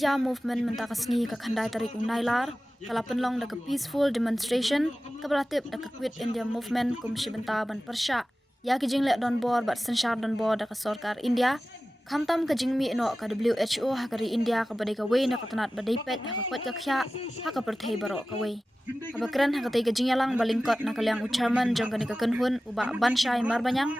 India movement mentaka sngi ka khandai tarik unailar kala penlong da ka peaceful demonstration ka beratip da ka quit India movement kum shibenta ban persha ya ki jingle don bor bat senshar don bor da ka sarkar India khamtam ka jingmi no ka WHO ha kari India ka badai ka wei na ka tanat badai pet ha ka kwat ka khya ha ka perthai baro ka wei abakran ha ka tai ka jingyalang balingkot na kalyang uchairman jong kani ka kanhun uba banshai marbanyang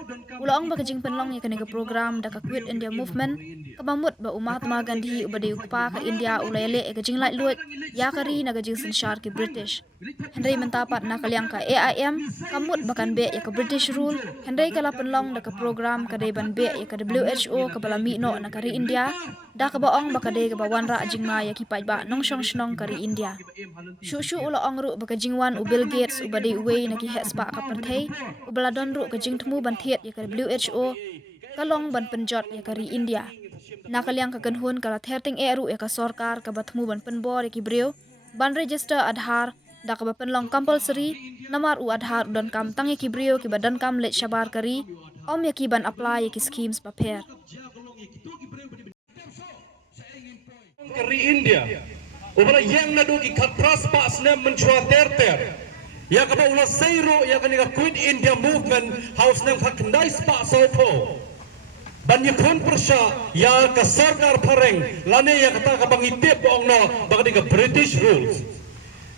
ulong ba ka jing penlong ya kani ka program da ka quit India movement ka bamut ba Mahatma Gandhi ubadai ukpa ka India ulayale ka jinglai lut ya kari na ka jing senshar ki British Henry mentapat na kalyang ka AIM kamut bakan be ya ka British rule Henry kala penlong da ka program ka dai ban be ya ka WHO ka balami no na kari India da ka baong baka dai ka bawanra jingma ya ki pai ba nong shong shnong kari India shu ulong ru baka jingwan u Bill Gates ubadai uwei na ki hespa ka perthai ubaladon ru ka jing tmu ban thiet ya ka WHO kalong ban penjot ya kari India nakalyang ka kanhun kala therting eru ya ka sarkar ka bathmu ban penbor ya ki breu ban register Aadhaar da ka penlong compulsory namar u Aadhaar don kam tangi ki breu ki badan kam let shabar kari om ya ki ban apply ya ki schemes pa pher kari India ubala yang nadu ki khatras pa snem menchua ter ya ka ulo seiro ya ka ni ka quit India movement house nem khakndai spa sopo banyak kon persya ya ka sarkar pareng lane ya kata ka bangitip ong no bagadi ka British rules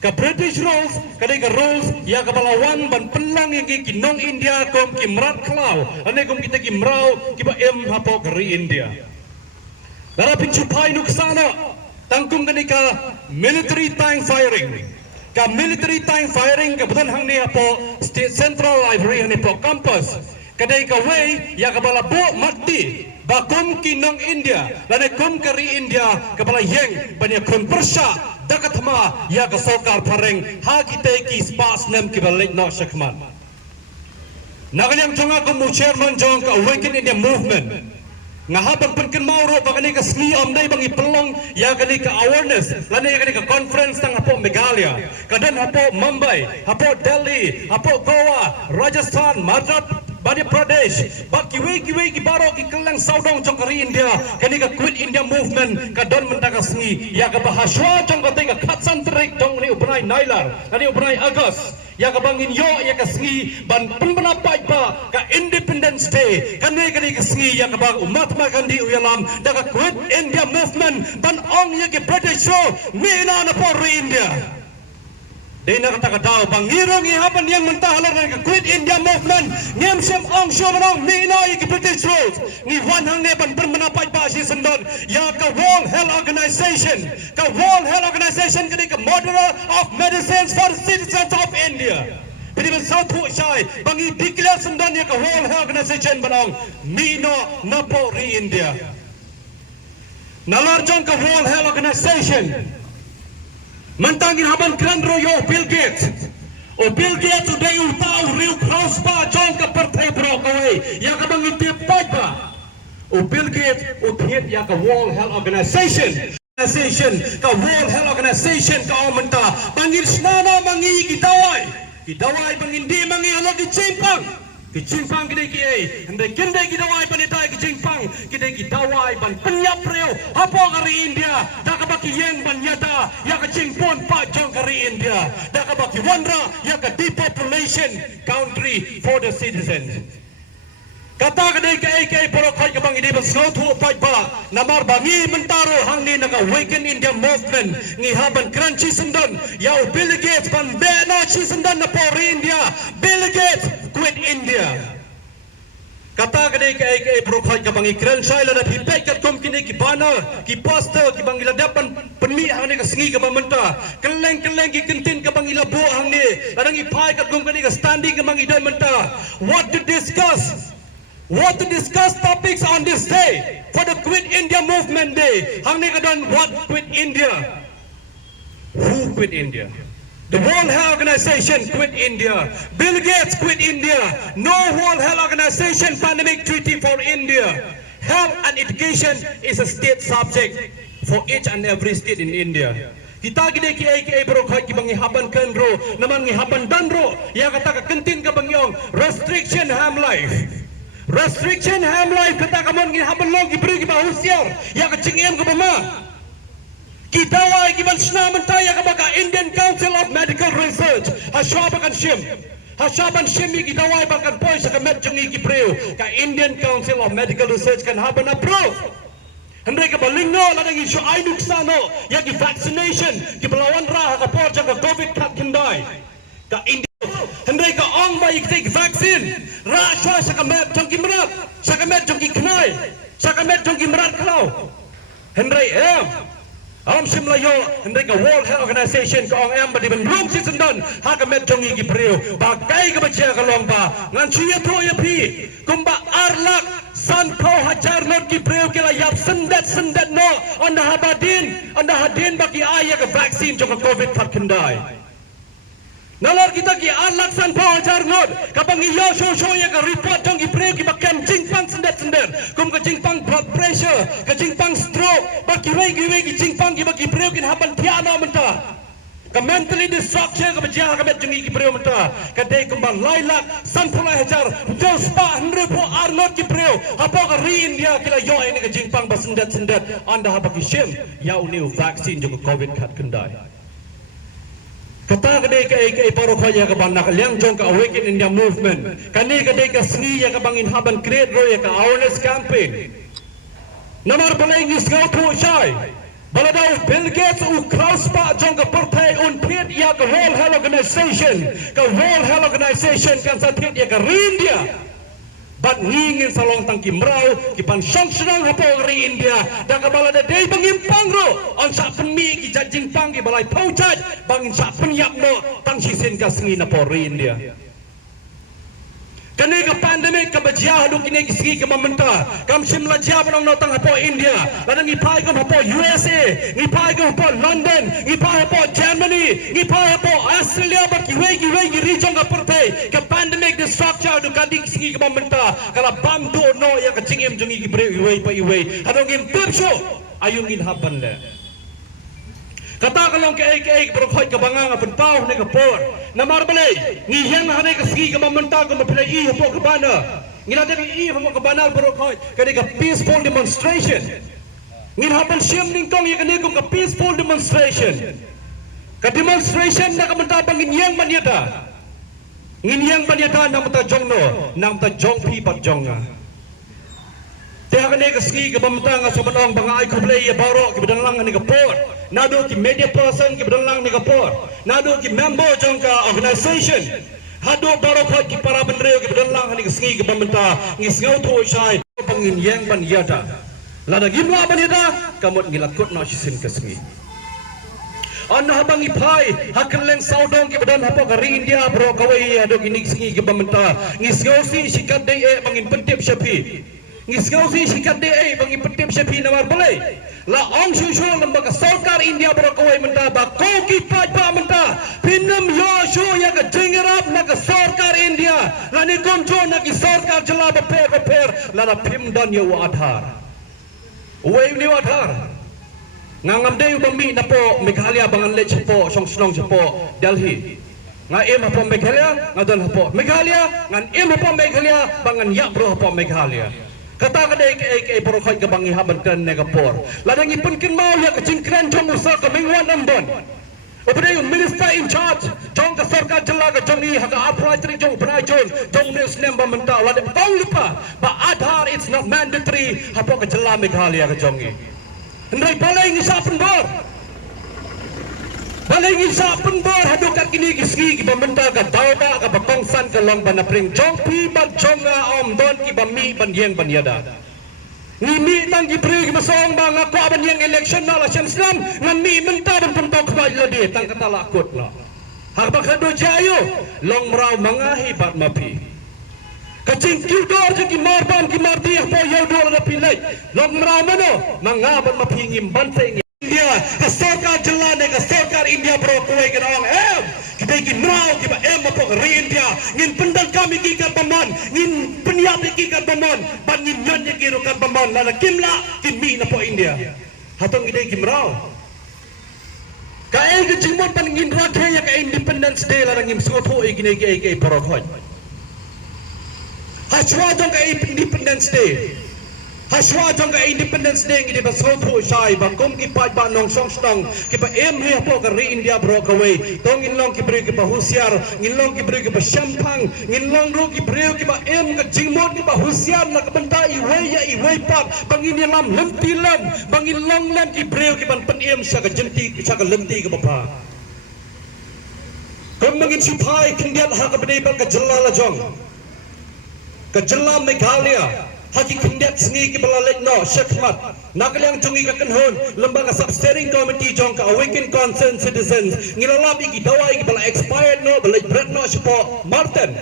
kadai ka rules ya ka balawan ban pelang yang ki nong India kom ki mrat klau ane kom kita ki mrau ki ba em hapo kari India dara pinchupai nuksana tangkum kani ka military tank firing ka bukan hang ni hapo state central library ni po campus kadai ka way ya ka bala bo mati bakum kinong India lane kum kari India ka bala yeng banya kun persya dakatma ya ka sarkar pareng ha kita ki spas nem ki balik no shakman nagalyang chonga ko mu chairman jong ka awaken India movement ngahabang penken mauro bagani ka sni amdai bangi pelong ya kani ka awareness lane ya kani ka conference tang hapo Meghalaya kadan hapo Mumbai hapo Delhi hapo Goa Rajasthan Madras Madhya Pradesh baki wei ki baro ki kelang saudong jong kari India kani ka quit India movement ka don mentaka sni ya ka bahaswa jong ka tega khatsan terik jong ni ubrai nailar kani ubrai August ya ka bangin yo ya ka sni ban penbana pai ba ka Independence Day kani ka sni ya ka bang Mahatma Gandhi uyalam da ka quit India movement ban ong ya ki British show ni na na por India Dina kata daw bangirong ihapan yang mentahalar ka quit India movement ngem sem ong show manong ni na ya ki British rules ni wan hang ne ban penbana pai ba si sendon ya ka World Health Organization kani ka Moderate of Medicines for Citizens of India Pwede ba sa tuwa siya bangi declare sendon ya ka World Health Organization banong Nino na po ri India nalarjong ka World Health Organization mantangin haban kandro yo Bill Gates uday utau riu cross ba jong ka pertai bro kawai ya ka bangi tipaj ba Bill Gates uthiet ya ka World Health Organization ka World Health Organization ka omenta bangir snana mangi Gidawai pangindi mangi halog Kijimpang kidai kiai, hendai kendai gidawai panitai kijimpang, kidai gidawai ban penyap reo, apa kari India, dah kabaki yang ban yada, ya kejimpon pak jong kari India, dah kabaki wandra, ya ke depopulation country for the citizens. Kata kadai kai porokai kabang ini bersau tu pai ba namar bangi mentaro hang ni naga awaken India movement ngi haban crunchy sendon ya Bill Gates ban bena chi sendon na por India Bill Gates quit India kata kadai kai porokai kabang ikran sai la hipai kat kom kini ki banner ki poster ki bang ila dapan penmi hang ni ka sengi ka menta keleng ki kentin ka bang ila bo hang ni larang ipai kat kom kini ka standing ka bang idai menta what to discuss topics on this day for the Quit India Movement Day. Hang ni kadon what quit India? Who quit India? The World Health Organization quit India. Bill Gates quit India. No World Health Organization pandemic treaty for India. Health and education is a state subject for each and every state in India. Kita gede ki bro khai ki bangi haban kanro naman ngi haban danro ya kata ka kentin ka bangyong restriction ham life kata ka mon ngi haban long ki bri ki ba husiar ya ka cingem ka bama Gidawai giban senamantaya kabaga Indian Council of Medical Research hasyabakan shim gidawai bakan poin sakamet jungi gibreu ka Indian Council of Medical Research kan haban approve hendai ka balingno ladang isu ainuk sano yagi vaccination ki belawan ra ka por jang ka covid kat kendai ka India hendai ka ong ba ik vaksin ra chwa sakamet jungi merat sakamet jungi knai sakamet jungi merat klau hendai Alam simlayo hendai ka World Health Organization ka ong ba di benlum si sendan ha ka met jongi ki preo bagai ka bacia ka long ba ngan chia to ya pi kumba arlak san ko hajar not ki preo kila yap sendat no anda hadin bagi aya ka vaksin jong ka covid kat kendai nalar kita ki arlak san ko hajar not kapang iyo so ya ka report jong ki preo ki bakam jingpang sendat kum ka jingpang blood pressure ka jingpang stroke bagi wei ki jingpang ki bagi preo kin haban tiana menta ka mentally destruction ka bajia ka met jungi ki preo menta ka dei kumbang lailak san pula hajar jo spa hendre po arnot ki preo apa ka ri India kila yo ini ka jingpang ba sendat anda ha bagi shim ya uniu vaksin jong covid kat kendai kata kadai ka paro khoya ka ban nak liang jong ka awaken India movement kani kadai ka sni ya ka bangin haban create ro ya ka awareness campaign namar balai ngis gau tho shai baladau Bill Gates u Klaus pa jong ka partai un pit ya ka World Health Organization kan sa pit ya ka India bat ngingin salong tangki merau kipan syong sedang hapo ri India dan ka balada dei bangimpang ro on sa penmi ki jajing pang ki balai paujaj bangin sa penyap no tang sisen ka sengi na po ri India kani ka pandemic ka bajia hadu kini ki sengi ka mamenta kam simla jia banang no tang hapo India ladang ipai ka hapo USA ipai ka hapo London ipai hapo Germany ipai hapo Australia ba ki wei ki region ka partai ka pandemic the structure du kadi ki sengi ka mamenta kala bam do no ya ka cingim jungi ki bre iwei hadong im tipso ayungin haban le kata kalong ke berkhoi ka bangang apan pau ne ka por namar balai ni yang hane ka sigi ka mamenta ka mapilai I hapo ka bana ngila de I hapo ka bana berkhoi ka ka peaceful demonstration ngin hapan siam ning tong ya ka peaceful demonstration ka demonstration na ka menta bangin yang manyata ngin yang manyata nam ta jongno nam ta jong pi pat jonga Tiada kena kesegi ke pemutang asal benong bangai kublai ya baru ke bedalang ni kapor. Nado ki media person ke bedalang ni kapor. Nado ki member jangka organisation. Hado baru kau ki para bendera ke bedalang ni kesegi ke pemutang. Ngisngau tu usai pengin yang ban yada. Lada gimla ban yada kamut ngilakut nak sisin kesegi. Anda habang ipai hakeleng saudong ke bedan hapa kari India bro kawai hado kini kesegi ke pemutang. Ngisngau si sikat dei bangin pentip syapi. Ngisngau si sikat dei bagi petip syapi namar balai la ong shushu lembaga sarkar India berakawai menta ba ko ki pa menta pinam yo shu ya ka jingerap na ka sarkar India la ni kom jo na ki sarkar jala ba per la na pim dan yo adhar wei ni adhar ngangam dei bami na po Meghalaya bangan le chapo song snong chapo Delhi nga em hapo Meghalaya ngadon hapo Meghalaya ngan em hapo Meghalaya bangan ya bro hapo Meghalaya kata kadai ke berkhoi ke bangi haban kan negapor ladang ipun kin mau ya kecingkran jong usa ke mingwan ambon opere minister in charge jong ka sarkar jela ka jong ni haka appropriate jong benai jong news namba menta ladang tong lupa ba adhar it's not mandatory hapo ka jela Meghalaya ka jong ni ndai balai ngisapen bor balai ngisapen bor hadu kat kini kisgi ki pementa ka dauda ka bakongsan ka long banapring jong pi ban jong om don ki bami ban yang ban yada ni mi tang ki pri ki masong bang ako ban yang election na la syam slam ngan mi menta ban pentok ba ladi tang kata lakut no hak ba khado jayo long merau mangahi bat mapi kacing kidor je ki marban ki mardi po yo do la pilai long merau mano mangaban mapi ngim banteng India, ka sarkar jela ne ka sarkar India bro kuai ke orang kita ki merau ki ba apa ri India ngin pendang kami ki kan paman ngin penyap ki kan paman ban ngin nyan ki ro kan paman la kimla ki mi na po India hatong kita ki merau ka ke jimon pan ngin rakhe ya ka Independence Day la ngim so tho ki ne ki pro khoi hachwa jong ka Independence Day Haswa jong ka independence day ngi ba so tho shai ba kom ki pa ba nong song stong ki ba em he po ka re India broke away tong in long ki bre ki ba husiar ngin long ki bre ki ba shampang ngin long ro ki bre ki ba em ka jingmot ki ba husiar na ka banta i wei pak bangin ni lam lemti lam bangin long lam ki bre ki ban pan em sha ka jenti sha ka lemti ka ba pa kom mangin sipai kindiat ha ka bne ba ka jalla la jong ka jalla Meghalaya haki kindiat sengi ki balalek no syakmat nakaliang jungi ka kanhon lembaga sub-steering committee jong ka awaken concerned citizens ngilalap iki dawai ki bala expired no bala bread no sipo Martin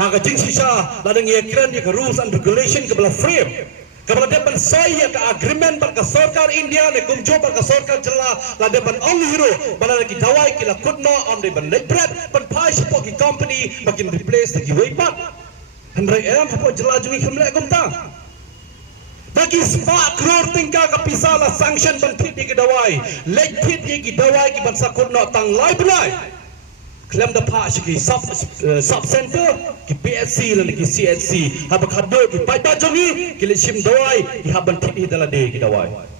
haka jingsi sya ladang ia kiran ya ka rules and regulation ke bala frame kabala depan saya ka agreement bar ka sarkar India ne kumjo bar ka sarkar jalla la depan ong hero bala ki dawai ki la kutno on de ban bread ban pai sipo ki company bakin replace ki weipat Hendrai em apa jela jungi kemlek kumta. Bagi 4 crore tingkah kapisala sanction bentit di kedawai. Lek pit di kedawai ki bansa kurno tang lai belai. Klaim da pa ki sub center ki PSC lan ki CNC. Habak hado ki pai ba jungi ki leshim dawai ki haban tit di dalam de kedawai.